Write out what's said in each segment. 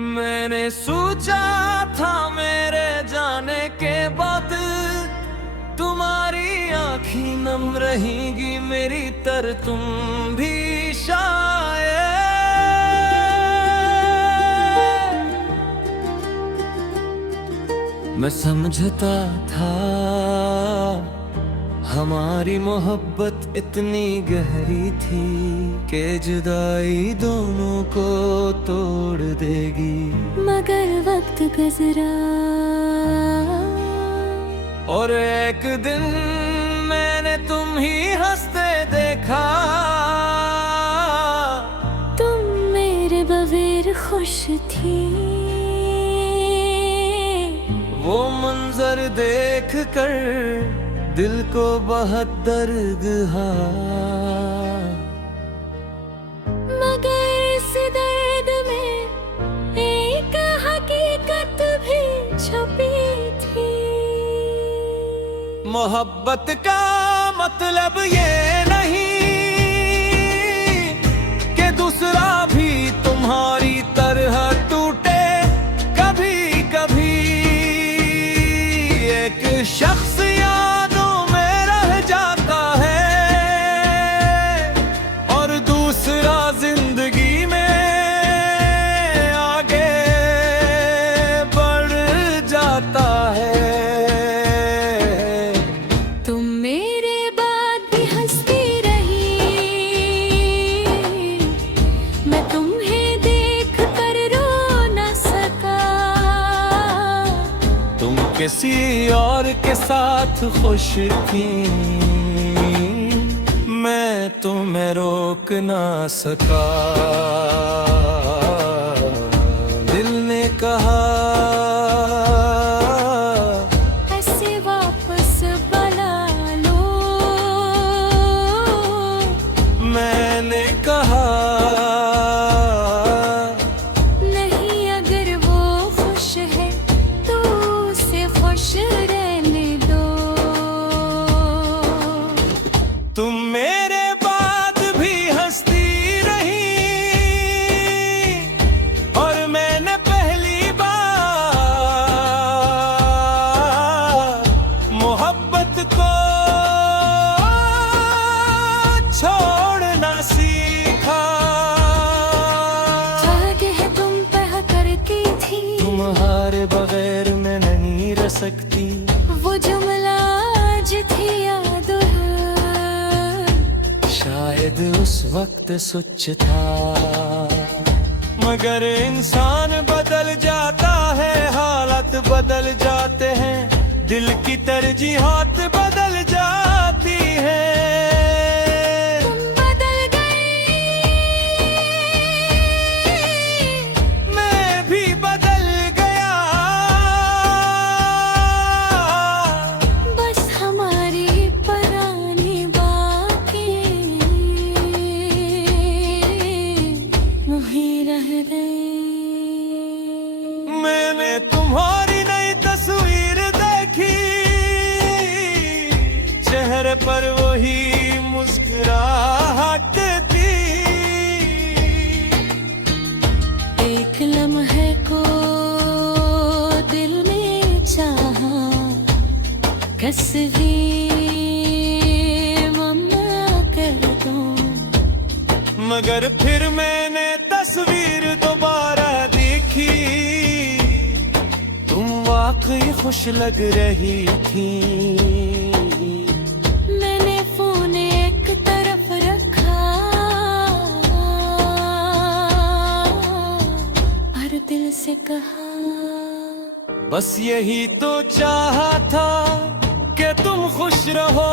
मैंने सोचा था मेरे जाने के बाद तुम्हारी आँखें नम रहेंगी मेरी तर तुम भी शायद। मैं समझता था हमारी मोहब्बत इतनी गहरी थी कि जुदाई दोनों को तोड़ देगी, मगर वक्त गुजरा और एक दिन मैंने तुम ही हंसते देखा। तुम मेरे बगैर खुश थी, वो मंजर देख कर दिल को बहुत दर्द हा, मगर इस दर्द में एक हकीकत भी छुपी थी। मोहब्बत का मतलब ये नहीं कि दूसरा भी तुम्हारी तरह टूटे। कभी कभी एक शख्स यादों में रह जाता है और दूसरा जिंदगी में आगे बढ़ जाता है। तुम मेरे बाद भी हंसती रही, मैं तुम्हें देख कर रो न सका। तुम किसी और के साथ खुश थी, मैं तुम्हें रोक ना सका। दिल ने कहा ऐसे वापस बुला लो, मैंने कहा नहीं अगर वो खुश है तो उसे खुश रहने दो। तुम मेरे बाद भी हंसती रही और मैंने पहली बार मोहब्बत को छोड़ना सीखा। जागे है तुम पह करती थी, तुम्हारे बगैर मैं नहीं रह सकती। वो जुमला आज थी याद है, शायद उस वक्त सच था, मगर इंसान बदल जाता है, हालात बदल जाते हैं, दिल की तरजीहात बदल जाती हैं। तुम बदल गई, मैं भी बदल गया, बस हमारी पुरानी बातें वहीं रह गई। मैंने तुम्हारी नई तस्वीर देखी, चेहरे पर वही मुस्कुराहट थी। एक लम्हे को दिल ने चाहा, कसवी मम्मा कर दो, मगर फिर मैंने तस्वीर दोबारा देखी, तुम वाकई खुश लग रही थी। मैंने फोन एक तरफ रखा और दिल से कहा बस यही तो चाहा था कि तुम खुश रहो।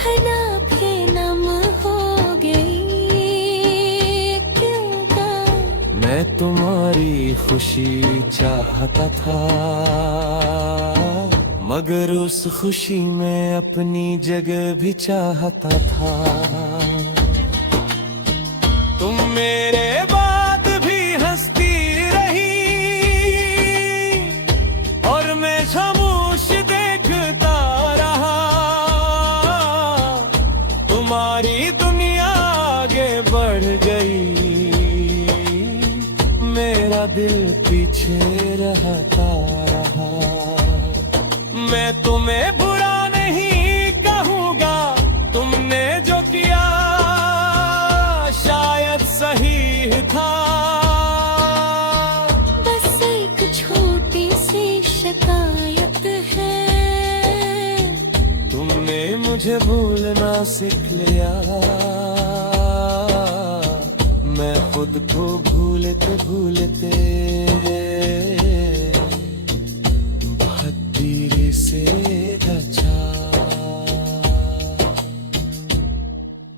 हना भी नम हो गई क्यों? मैं तुम्हारी खुशी चाहता था, मगर उस खुशी में अपनी जगह भी चाहता था। तुम मेरे बाद भी हंसती रही और मैं खामोश देखता रहा। तुम्हारी दुनिया आगे बढ़ गई, दिल पीछे रहता रहा। मैं तुम्हें बुरा नहीं कहूँगा, तुमने जो किया शायद सही था। बस एक छोटी सी शिकायत है, तुमने मुझे भूलना सीख लिया। मैं खुद को भूलते भूलते बहुत देर से अच्छा।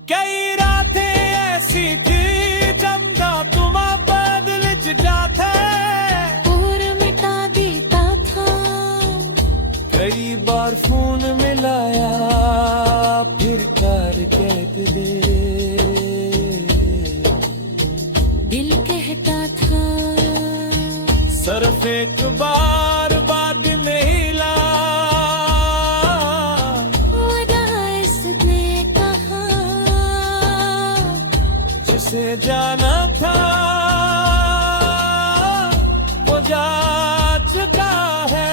कई रातें ऐसी थी जब ना तुम बदल जाते और मिटा देता था। कई बार फोन मिलाया फिर कर कहते दे। दिल कहता था सिर्फ एक बार बात नहीं ला। वादा इसने कहा, जिसे जाना था वो जा चुका है।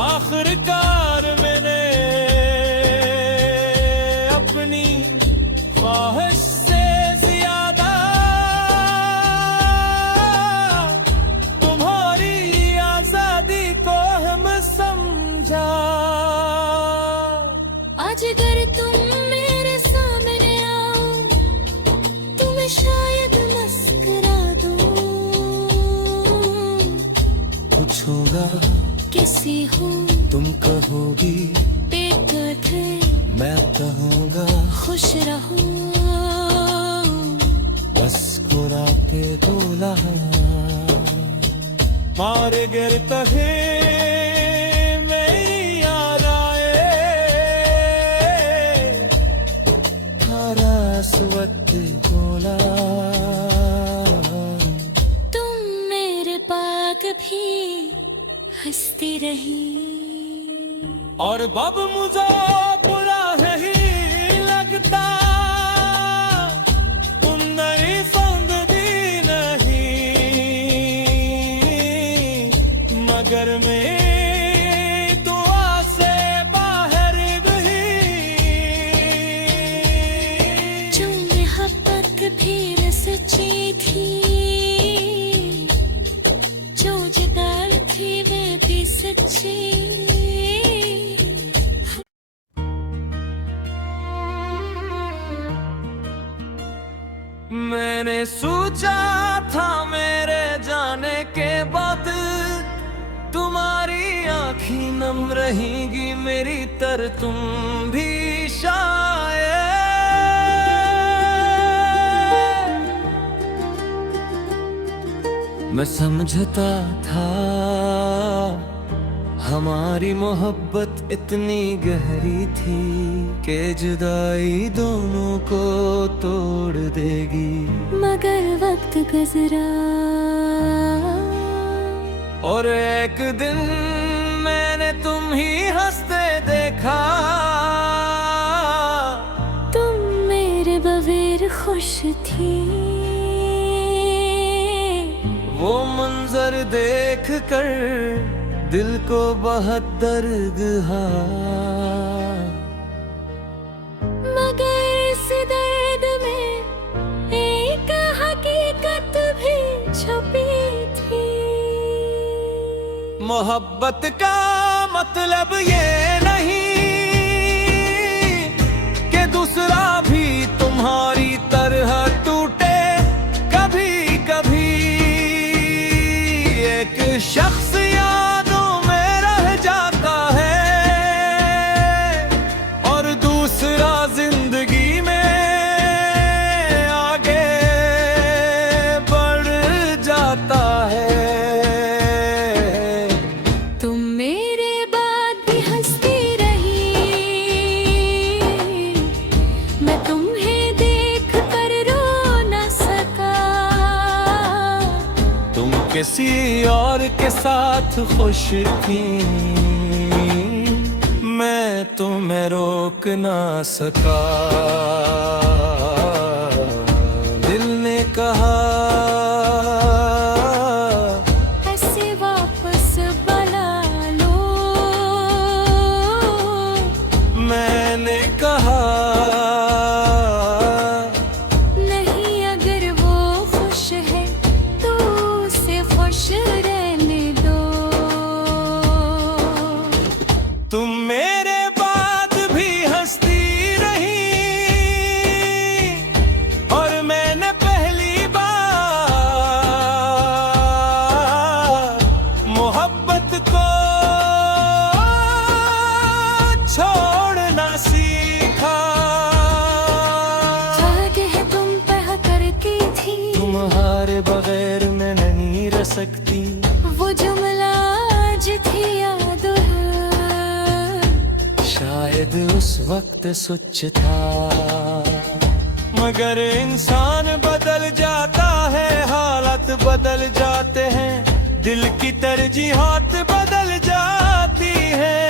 आखिरकार मैंने अपनी ख्वाहिश से ज्यादा तुम्हारी आजादी को हम समझा। आज अगर तुम मेरे सामने आओ तो मैं शायद मुस्कुरा दूं। पूछूंगा कैसी हो तुम कहोगी, बेकत है मैं कहूँगा खुश रहो। बस खुरा के दूल्हा मारे गिरता है मेरी याद आए। हरा स्वत बोला तुम मेरे पाक भी हंसती रही। और बब मुझे बुरा नहीं लगता, तुम नहीं संग दी नहीं। मगर मैं दुआ से बाहर गई। जो मोहब्बत फिर सच्ची थी, जो जगाल थी वे भी सच्ची। मैंने सोचा था मेरे जाने के बाद तुम्हारी आँखें नम रहेंगी मेरी तर तुम भी शायद। मैं समझता था हमारी मोहब्बत इतनी गहरी थी कि जुदाई दोनों को तोड़ देगी। मगर वक्त गुजरा और एक दिन मैंने तुम ही हंसते देखा। तुम मेरे बगैर खुश थी। वो मंजर देख कर दिल को बहुत दर्द हा। मगर इस दर्द में एक हकीकत भी छुपी थी। मोहब्बत का मतलब ये नहीं कि दूसरा भी तुम्हारी तरह टूटे। कभी कभी एक शख्स यादों में रह जाता है और दूसरा जिंदगी में आगे बढ़ जाता है। तुम मेरे बाद भी हंसती रही, मैं तुम्हें देख कर रो न सका। तुम किसी और के साथ खुश थी, मैं तुम्हें रोक ना सका। दिल ने कहा उस वक्त सुच था। मगर इंसान बदल जाता है, हालात बदल जाते हैं, दिल की तरजीहात बदल जाती हैं।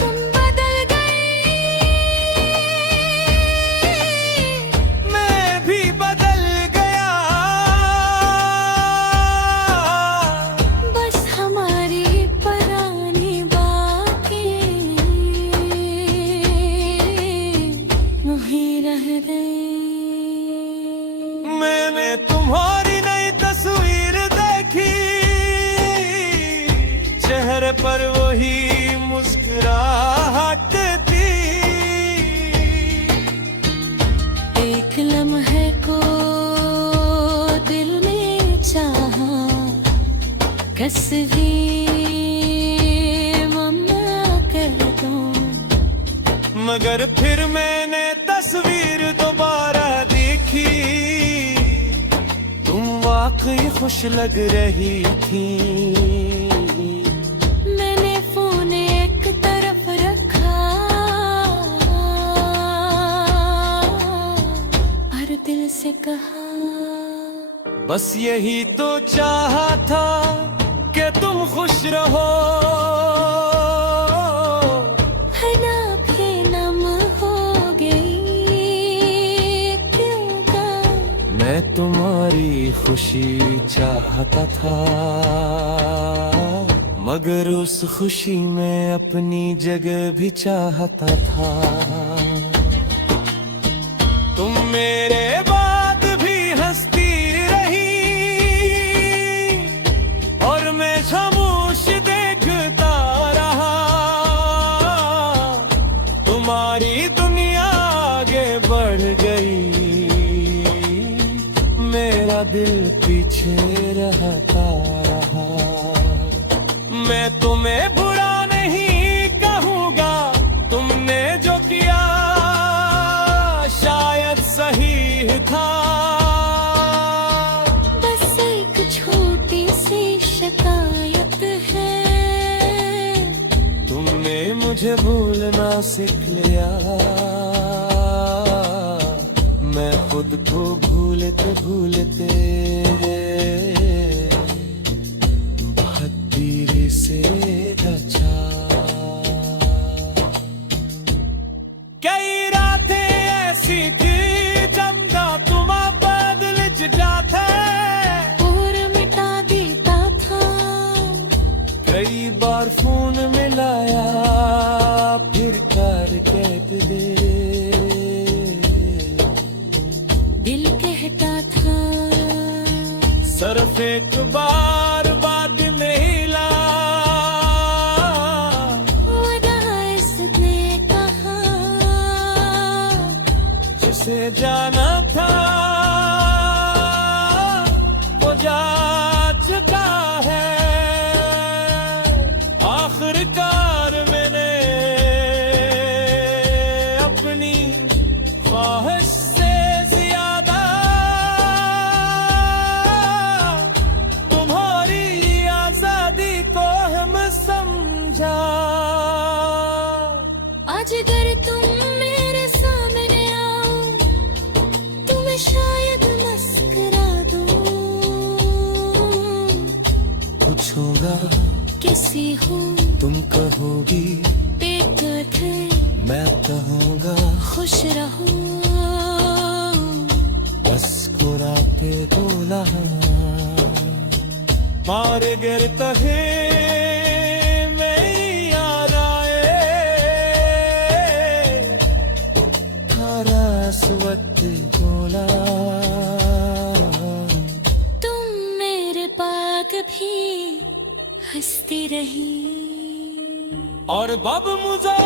तुम बदल गए, मैं भी बदल गया, बस हमारी पुरानी बातें वहीं रह गई। मैंने तुम्हारी नई तस्वीर देखी, चेहरे पर वही मुस्कुराहट थी। एक लम्हे को दिल में चाहा, कसवी मम्मा कर दो। मगर फिर मैंने तस्वीर दोबारा देखी, तुम वाकई खुश लग रही थी। मैंने फोन एक तरफ रखा और दिल से कहा, बस यही तो चाहा था कि तुम खुश रहो। है ना भी नम हो गई क्यों? मैं तुम्हारी खुशी चाहता था, मगर उस खुशी में अपनी जगह भी चाहता था। तुम मेरे बाद भी हंसती रही और मैं खामोश देखता रहा। तुम्हारी दुनिया आगे बढ़ गई, मेरा दिल पीछे रहता रहा। मैं तुम्हें बुरा नहीं कहूँगा, तुमने जो किया शायद सही था। बस एक छोटी सी शिकायत है, तुमने मुझे भूलना सीख लिया। मैं खुद को भूलते भूलते बहुत धीरे से बचा। कई रातें ऐसी थी जब ना तुम बदल जाते और मिटा देता था। कई बार फोन मिलाया फिर कर कहते दे। दिल कहता था सिर्फ एक बार बाद में हिला। वादा इसने कहा, जिसे जाना था वो जा चुका है। आखिरकार मैंने अपनी ख्वाहिश से ज्यादा तुम्हारी आजादी को हम समझा। आज अगर तुम मेरे सामने आओ तो मैं शायद मुस्कुरा दूं। पूछूंगा कैसी हूँ तुम कहोगी, बेटा थे मैं कहूँगा खुश रहो। बस कुरा पे बोला मारे गिरता है मैं याद आए। थारा स्वत बोला तुम मेरे पाक भी हंसती रही। और बब मुझे